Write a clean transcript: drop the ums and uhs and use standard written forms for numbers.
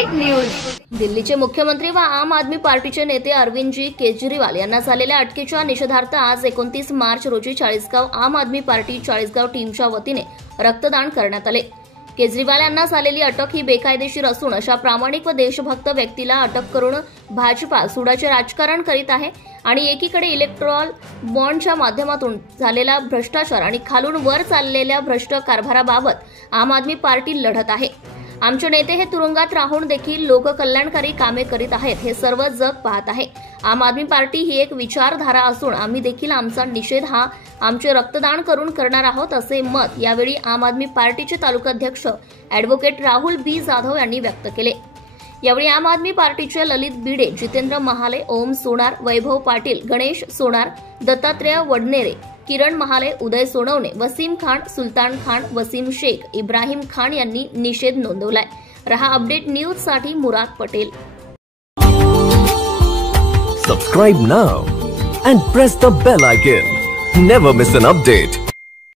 Update news. दिल्लीचे मुख्यमंत्री व आम आदमी पार्टीचे नेते अरविंदजी केजरीवाल यांना झालेल्या अटकेच्या निषेधार्थ आज 29 मार्च रोजी चाळीसगाव आम आदमी पार्टी चाळीसगाव टीमच्या वतीने रक्तदान करण्यात आले। केजरीवाल यांना झालेली अटक ही बेकायदेशीर असून अशा प्रामाणिक व देशभक्त व्यक्तीला अटक करून भाजपा सुडाचे राजकारण करीत आहे आणि एकीकडे इलेक्ट्रॉल बॉन्डच्या माध्यमातून झालेला भ्रष्टाचार आणि खालून वर चाललेल्या भ्रष्ट कारभाराबाबत आम आदमी पार्टी लढत आहे। आमचे नेते हे तुरुंगात राहून देखील लोककल्याणकारी कामे करीत आहेत हे सर्व जग पाहत आहे। आम आदमी पार्टी ही एक विचारधारा असून आम्ही देखील आमचा निषेध हा आमचे रक्तदान करून करणार आहोत असे मत यावेळी आम आदमी पार्टीचे तालुकाध्यक्ष ॲडव्होकेट राहुल बी जाधव यांनी व्यक्त केले। यावेळी आम आदमी पार्टीचे ललित बिडे, जितेंद्र महाले, ओम सोनार, वैभव पाटील, गणेश सोनार, दत्तात्रेय वडनेरे, किरण महाले, उदय सोनवणे, वसीम खान, सुलतान खान, वसीम शेख, इब्राहिम खान यांनी निषेध नोंदवलाय। रहा अपडेट न्यूज साठी मुराद Patel. Subscribe now and press the bell icon. Never miss an update.